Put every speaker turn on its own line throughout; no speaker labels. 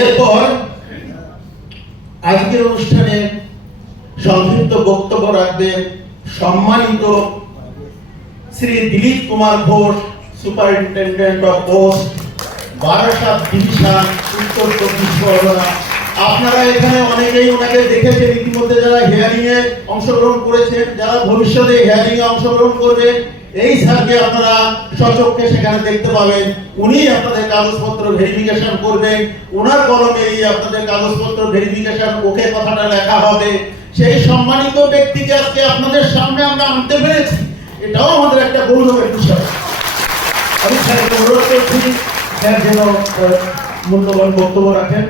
এরপর আজকের অনুষ্ঠানে সংক্ষিপ্ত বক্তব্য রাখবেন সম্মানিত Shri Dilip Kumar Ghosh, superintendent of post Barasat division, Uttar Chabbish Pargana. আপনারা এখানে অনেকেই ওনাকে দেখেছেন ইতিমধ্যে যারা হিয়ারিং এ অংশগ্রহণ করেছেন, যারা ভবিষ্যতে হিয়ারিং এ অংশগ্রহণ করবেন এই স্যারকে আপনারা সচক্ষে সেখানে দেখতে পাবেন। উনি আপনাদের কাগজপত্র ভেরিফিকেশন করবেন। ওনার কলমেই আপনাদের কাগজপত্র ভেরিফিকেশন ওকে কথাটা লেখা হবে। সেই সম্মানিত ব্যক্তিকে আজকে আপনাদের সামনে আমরা আনতে পেরেছি। এটাও আমাদের একটা গৌরবের বিষয়। আমি স্যারকে অনুরোধ করছি স্যার যেন মূল্যবান বক্তব্য রাখেন।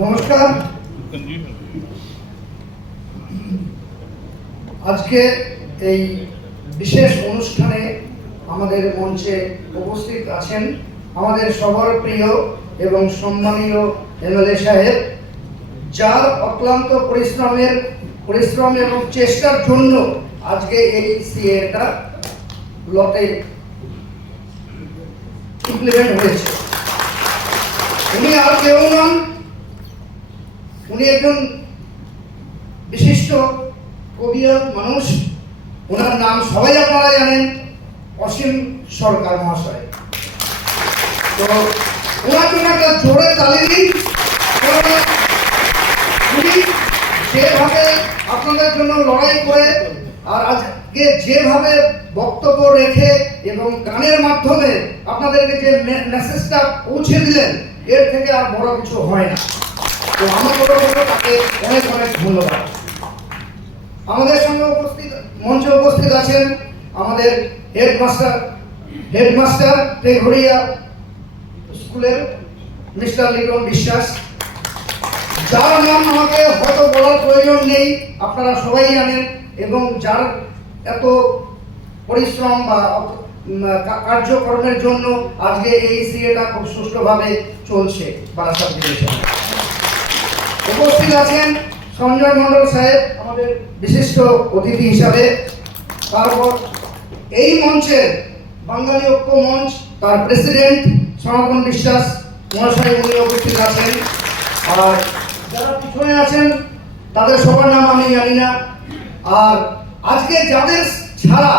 নমস্কার। আজকে এই বিশেষ অনুষ্ঠানে আমাদের মঞ্চে উপস্থিত আছেন আমাদের সবার প্রিয় এবং সম্মানীয় এমএলএ সাহেব, যার অক্লান্ত পরিশ্রমের, পরিশ্রম এবং চেষ্টার জন্য আজকে এই সিএটা লটে ইমপ্লিমেন্ট হয়েছে। উনি আর কেউ নন, উনি একজন বিশিষ্ট কবির মানুষ, ওনার নাম সবাই আপনারা জানেন, অসীম সরকার মহাশয়। তো ওনার জন্য একটা জোরে তালি দিন যেভাবে আপনাদের জন্য লড়াই করে, আর আজকে যেভাবে বক্তব্য রেখে এবং গানের মাধ্যমে আপনাদেরকে যে মেসেজটা পৌঁছে দিলেন, এর থেকে আর বড় কিছু হয় না। তো আমার তাকে অনেক অনেক ধন্যবাদ। আমাদের সঙ্গে উপস্থিত, মঞ্চে উপস্থিত আছেন আমাদের হেডমাস্টার হেডমাস্টার তেঘরিয়া স্কুলের মিস্টার লিটন বিশ্বাস। যার নাম আমাকে হয়তো বলার প্রয়োজন নেই, আপনারা সবাই জানেন, এবং যার এত পরিশ্রম বা কার্যক্রমের জন্য আজকে এই সিএটা খুব সুষ্ঠুভাবে চলছে, বারাসাত ডিভিশনে উপস্থিত আছেন সঞ্জয় মণ্ডল সাহেব আমাদের বিশিষ্ট অতিথি হিসাবে, তারপর এই মঞ্চের বাঙালি ঐক্য মঞ্চ, তার প্রেসিডেন্ট সনাতন বিশ্বাস মহাশয় উনি উপস্থিত আছেন। আর যারা পিছনে আছেন, তাদের সবার নাম আমি জানি না। আর আজকে যাদের ছাড়া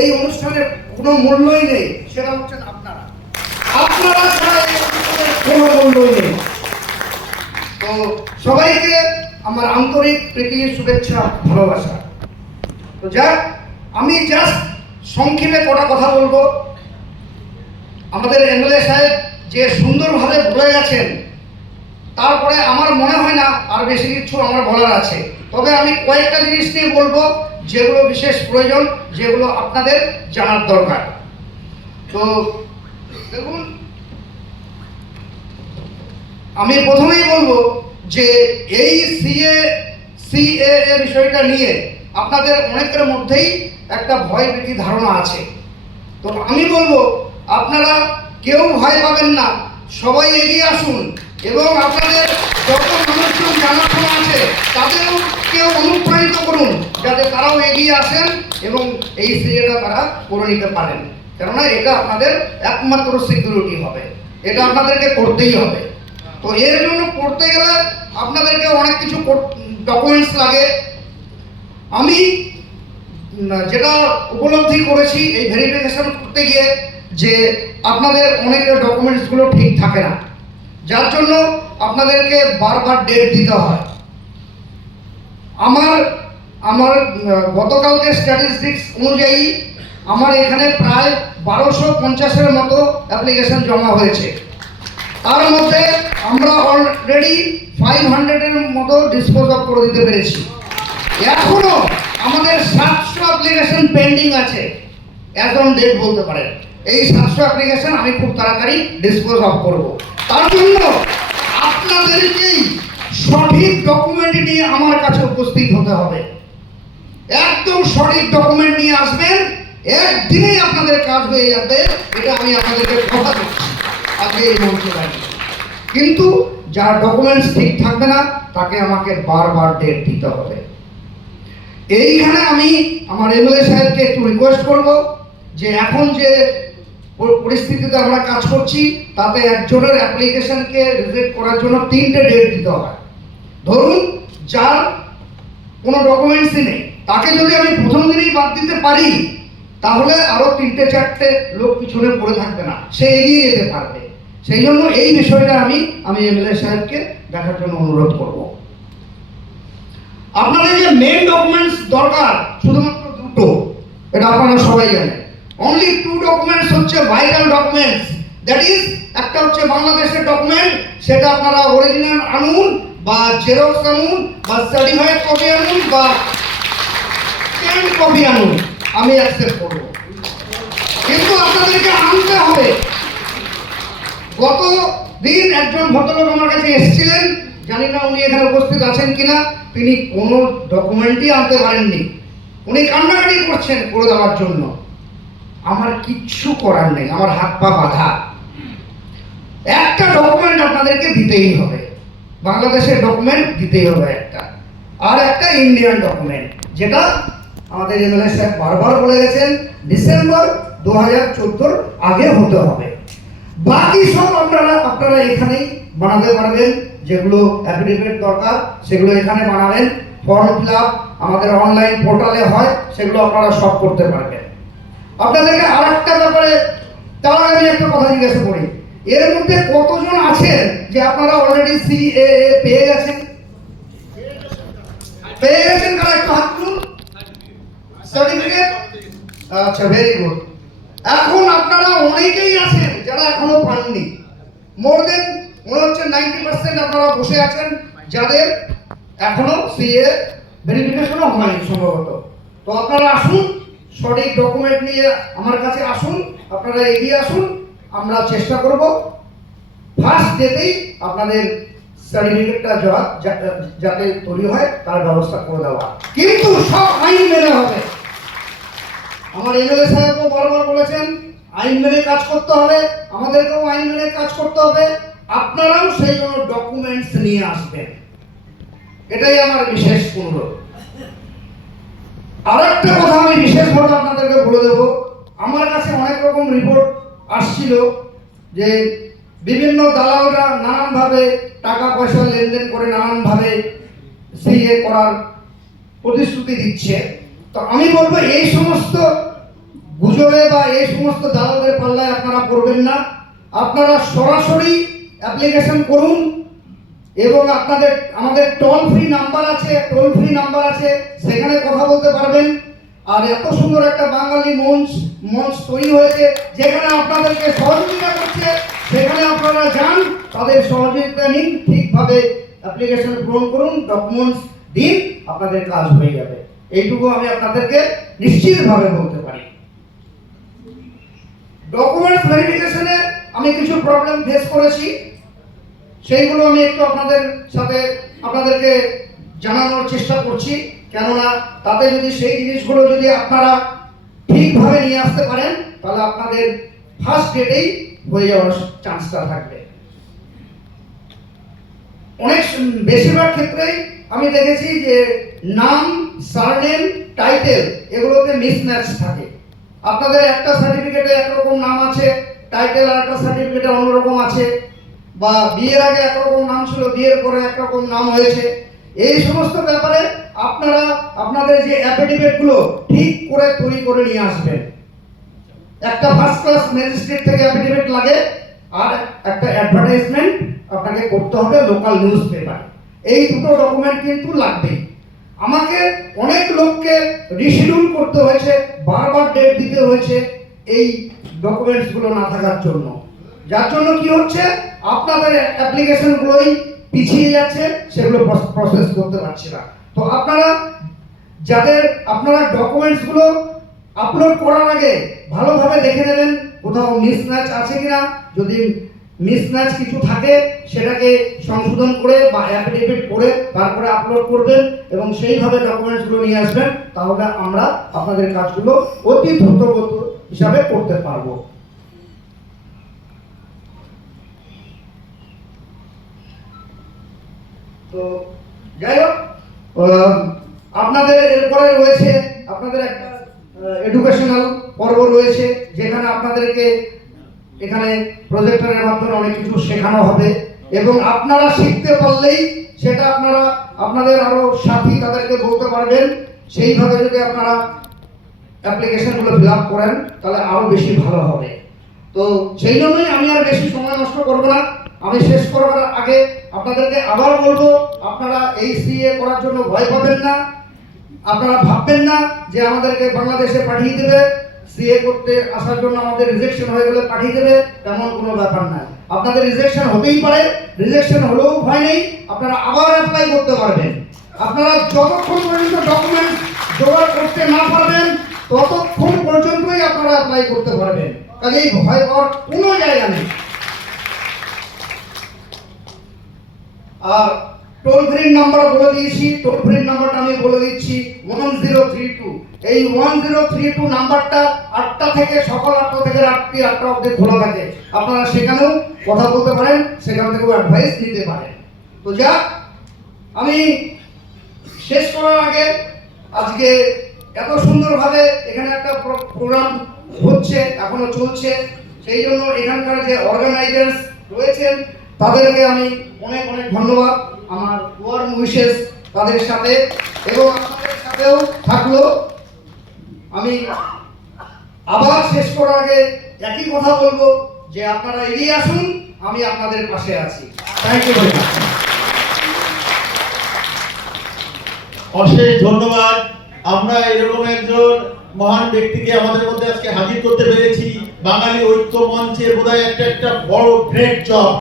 এই অনুষ্ঠানের কোনো মূল্যই নেই, সেটা হচ্ছেন আপনারা। আপনারা ছাড়া এই অনুষ্ঠানের কোনো মূল্যই নেই। তো সবাইকে আমার আন্তরিক প্রীতি শুভেচ্ছা, ভালোবাসা। তো যাক, আমি জাস্ট সংক্ষেপে কটা কথা বলব। আমাদের এমএলএ সাহেব যে সুন্দরভাবে বলে গেছেন, তারপরে আমার মনে হয় না আর বেশি কিছু আমার বলার আছে। তবে আমি কয়েকটা জিনিস নিয়ে বলব, যেগুলো বিশেষ প্রয়োজন, যেগুলো আপনাদের জানার দরকার। তো দেখুন, আমি প্রথমেই বলব যে এই সিএ সিএ বিষয়টা নিয়ে আপনাদের অনেকের মধ্যেই একটা ভয় ভীতি ধারণা আছে। তো আমি বলব, আপনারা কেউ ভয় পাবেন না। সবাই এগিয়ে আসুন এবং আপনাদের যত মানুষজন জানাশোনা আছে, তাদেরও কেউ অনুপ্রাণিত করুন, যাতে তারাও এগিয়ে আসেন এবং এই সিএটা তারা করে নিতে পারেন। কেননা এটা আপনাদের একমাত্র সিকিউরিটি হবে। এটা আপনাদেরকে করতেই হবে। তো এর জন্য করতে গেলে আপনাদেরকে অনেক কিছু ডকুমেন্টস লাগে। আমি যেটা উপলব্ধি করেছি এই ভেরিফিকেশন করতে গিয়ে যে আপনাদের অনেক ডকুমেন্টসগুলো ঠিক থাকে না। যার জন্য আপনাদেরকে বারবার ডেট দিতে হয়। আমার আমার গতকালকে স্ট্যাটিস্টিক্স অনুযায়ী আমার এখানে প্রায় বারোশো পঞ্চাশের মতো অ্যাপ্লিকেশন জমা হয়েছে। তার মধ্যে আমরা অলরেডি ফাইভ হান্ড্রেডের মতো ডিসপোজ অফ করে দিতে পেরেছি। এখনও আমাদের সাতশো অ্যাপ্লিকেশন পেন্ডিং আছে অন ডেট বলতে পারেন। এই সাতশো অ্যাপ্লিকেশন আমি খুব তাড়াতাড়ি ডিসপোজ অফ করব। তার জন্য আপনাদেরকেই সঠিক ডকুমেন্ট নিয়ে আমার কাছে উপস্থিত হতে হবে। একদম সঠিক ডকুমেন্ট নিয়ে আসবেন, একদিনেই আপনাদের কাজ হয়ে যাবে, এটা আমি আপনাদেরকে কথা দিচ্ছি। আজকে এই মঞ্চে দাঁড়িয়ে কিন্তু যার ডকুমেন্টস ঠিক থাকবে না, তাকে আমাকে বারবার ডেট দিতে হবে। এইখানে আমি আমার এমএলএ সাহেবকে একটু রিকোয়েস্ট করব যে এখন যে পরিস্থিতিতে আমরা কাজ করছি, তাতে একজনের অ্যাপ্লিকেশনকে রিজেক্ট করার জন্য তিনটে ডেট দিতে হয় ধরুন, যার কোনো ডকুমেন্টসই নেই, তাকে যদি আমি প্রথম দিনেই বাদ দিতে পারি, তাহলে আরও তিনটে চারটে লোক পিছনে পড়ে থাকবে না, সে এগিয়ে যেতে পারবে। সেই জন্য এই বিষয়টা আমি আমি এমএলএ সাহেবকে দেখার জন্য অনুরোধ করব। আপনাদের যে মেন ডকুমেন্টস দরকার, শুধুমাত্র দুটো, এটা আপনারা সবাই জানেন। অনলি টু ডকুমেন্টস হচ্ছে ভাইটাল ডকুমেন্টস দ্যাট ইজ একটা হচ্ছে বাংলাদেশের ডকুমেন্ট সেটা আপনারা অরিজিনাল আনুন, বা জেরক্স আনুন, বা সার্টিফাইড কপি আনুন, বা স্ক্যান কপি আনুন, আমি অ্যাকসেপ্ট করব। কিন্তু আপনাদেরকে আনতে হবে। গত দিন একজন ভদ্রলোক আমার কাছে এসেছিলেন। জানি না উনি এখানে উপস্থিত আছেন কিনা। তিনি কোনো ডকুমেন্টই আনতে পারেননি। উনি কান্নাকাটি করছেন করে দেওয়ার জন্য। আমার কিচ্ছু করার নেই। আমার হাত পা বাধা। একটা ডকুমেন্ট আপনাদেরকে দিতেই হবে। বাংলাদেশের ডকুমেন্ট দিতেই হবে একটা। আর একটা ইন্ডিয়ান ডকুমেন্ট যেটা আমাদের এমএলএ সাহেব বারবার বলে গেছেন ডিসেম্বর দু হাজার আগে হতে হবে। বাকি সব আপনারা আপনারা এখানেই বানাতে পারবেন। যেগুলো অ্যাফিডেভিট দরকার, সেগুলো এখানে বানাবেন। ফর্ম ফিল আমাদের অনলাইন পোর্টালে হয়, সেগুলো আপনারা সব করতে পারবেন। আপনাদেরকে আর একটা ব্যাপারে তার আমি একটা কথা জিজ্ঞাসা করি। এর মধ্যে কতজন আছেন যে আপনারা অলরেডি সিএ পেয়ে গেছেন? পেয়ে গেছেন কারা? একটু হাত তুলুন। সার্টিফিকেট আচ্ছা ভেরি গুড এখন আপনারা অনেকেই আছেন যারা এখনও পাননি। মোর দেন মনে হচ্ছে নাইনটি পার্সেন্ট আপনারা বসে আছেন যাদের এখনও সিএ ভেরিফিকেশনও হয়নি সম্ভবত। তো আপনারা আসুন, সঠিক ডকুমেন্ট নিয়ে আমার কাছে আসুন, আপনারা এগিয়ে আসুন, আমরা চেষ্টা করব। ফার্স্ট ডেতেই আপনাদের সার্টিফিকেটটা যাতে তৈরি হয়, তার ব্যবস্থা করে দেওয়া। কিন্তু সব আইন মেনে হবে। আমার এমএলএ সাহেবও বারবার বলেছেন, আইন মেনে কাজ করতে হবে, আমাদেরকেও আইন মেনে কাজ করতে হবে। আপনারাও সেই জন্য ডকুমেন্টস নিয়ে আসবেন। এটাই আমার বিশেষ অনুরোধ। আর একটা কথা আমি বিশেষভাবে আপনাদেরকে বলে দেবো। আমার কাছে অনেক রকম রিপোর্ট আসছিল যে বিভিন্ন দালালরা নানানভাবে টাকা পয়সা লেনদেন করে, নানানভাবে সিএ করার প্রতিশ্রুতি দিচ্ছে। তো আমি বলব, এই সমস্ত গুজবে বা এই সমস্ত দালালদের পাল্লায় আপনারা পড়বেন না। আপনারা সরাসরি অ্যাপ্লিকেশন করুন এবং আপনাদের, আমাদের টোল ফ্রি নাম্বার আছে টোল ফ্রি নাম্বার আছে, সেখানে কথা বলতে পারবেন। আর এত সুন্দর একটা বাঙালি মঞ্চ মঞ্চ তৈরি হয়েছে, যেখানে আপনাদেরকে সহযোগিতা করছে, সেখানে আপনারা যান, তাদের সহযোগিতা নিন, ঠিকভাবে অ্যাপ্লিকেশন পূরণ করুন ডকুমেন্টস দিন, আপনাদের কাজ হয়ে যাবে। এইটুকু আমি আপনাদেরকে নিশ্চিতভাবে বলতে পারি। ডকুমেন্টস ভেরিফিকেশনে আমি কিছু প্রবলেম ফেস করেছি। সেইগুলো আমি একটু আপনাদের সাথে আপনাদেরকে জানানোর চেষ্টা করছি। কেননা তাতে যদি সেই জিনিসগুলো যদি আপনারা ঠিকভাবে নিয়ে আসতে পারেন, তাহলে আপনাদের ফার্স্ট ডেটেই হয়ে যাওয়ার চান্সটা থাকবে। অনেক বেশিরভাগ ক্ষেত্রেই আমি দেখেছি যে নাম সারনেম টাইটেল এগুলোতে মিসম্যাচ থাকে। আপনাদের একটা সার্টিফিকেটে একরকম নাম আছে টাইটেল আর একটা সার্টিফিকেটে অন্যরকম আছে, বা বিয়ের আগে একরকম নাম ছিল, বিয়ের পরে একরকম নাম হয়েছে। এই সমস্ত ব্যাপারে আপনারা আপনাদের যে অ্যাফিডেভিটগুলো ঠিক করে তৈরি করে নিয়ে আসবেন। একটা ফার্স্ট ক্লাস ম্যাজিস্ট্রেট থেকে অ্যাফিডেভিট লাগে, আর একটা অ্যাডভার্টাইজমেন্ট আপনাকে করতে হবে লোকাল নিউজ পেপার এই দুটো ডকুমেন্ট কিন্তু লাগবেই আমাকে অনেক লোককে রিশিডিউল করতে হয়েছে, বারবার ডেট দিতে হয়েছে এই ডকুমেন্টসগুলো না থাকার জন্য। যার জন্য কি হচ্ছে? আপনাদের অ্যাপ্লিকেশনগুলোই পিছিয়ে যাচ্ছে, সেগুলো প্রসেস করতে পারছে না। তো আপনারা যাদের, আপনারা ডকুমেন্টসগুলো আপলোড করার আগে ভালোভাবে দেখে নেবেন, কোথাও মিসম্যাচ আছে কিনা, যদি মিসম্যাচ কিছু থাকে, সেটাকে সংশোধন করে বা অ্যাফিডেভিট করে তারপরে আপলোড করবেন এবং সেইভাবে ডকুমেন্টসগুলো নিয়ে আসবেন, তাহলে আমরা আপনাদের কাজগুলো অতি দ্রুতগত হিসাবে করতে পারব। তো যাই হোক আপনাদের এরপরে রয়েছে, আপনাদের একটা এডুকেশনাল পর্ব রয়েছে, যেখানে আপনাদেরকে এখানে প্রজেক্টরের মাধ্যমে অনেক কিছু শেখানো হবে। এবং আপনারা শিখতে পারলেই সেটা আপনারা, আপনাদের আরও সাথী তাদেরকে বলতে পারবেন। সেইভাবে যদি আপনারা অ্যাপ্লিকেশনগুলো ফিল আপ করেন, তাহলে আরও বেশি ভালো হবে। তো সেই জন্যই আমি আর বেশি সময় নষ্ট করব না। আমি শেষ করবার আগে আপনাদেরকে আবার বলব, আপনারা এই সিএ করার জন্য ভয় পাবেন না। আপনারা ভাববেন না যে আমাদেরকে বাংলাদেশে পাঠিয়ে দেবে। সিএ করতে আসার জন্য আমাদের রিজেকশন হয়ে গেলে পাঠিয়ে দেবে, তেমন কোনো ব্যাপার না আপনাদের রিজেকশন হতেই পারে রিজেকশন হলেও ভয় নেই, আপনারা আবার অ্যাপ্লাই করতে পারবেন। আপনারা যতক্ষণ পর্যন্ত ডকুমেন্ট জোগাড় করতে না পারবেন, ততক্ষণ পর্যন্তই আপনারা অ্যাপ্লাই করতে পারবেন। কাজেই ভয় পাওয়ার কোনো জায়গা নেই। আর টোল ফ্রি নাম্বার বলে দিয়েছি টোল ফ্রি নাম্বারটা আমি বলে দিচ্ছি ওয়ান জিরো থ্রি টু এই ওয়ান জিরো থ্রি টু নাম্বারটা আটটা থেকে সকাল আটটা থেকে রাত্রি আটটা অবধি খোলা থাকে। আপনারা সেখানেও কথা বলতে পারেন, সেখান থেকেও অ্যাডভাইস নিতে পারেন। তো যা আমি শেষ করার আগে আজকে এত সুন্দরভাবে এখানে একটা প্রোগ্রাম হচ্ছে, এখনও চলছে। সেই জন্য এখানকার যে অর্গানাইজার্স রয়েছেন, তাদেরকে আমি অনেক অনেক ধন্যবাদ। আমার ওয়ার্ম উইশেস তাদের সাথে এবং আপনাদের সাথেও থাকল। আমি আবার শেষ করার আগে একই কথা বলব যে আপনারা এগিয়ে আসুন, আমি আপনাদের পাশে আছি। থ্যাংক ইউ
অশেষ ধন্যবাদ। আমরা এরকম একজন মহান ব্যক্তিকে আমাদের মধ্যে আজকে হাজির করতে পেরেছি। বাঙালি ঐক্য মঞ্চের বোধহয় একটা একটা বড় গ্রেট জব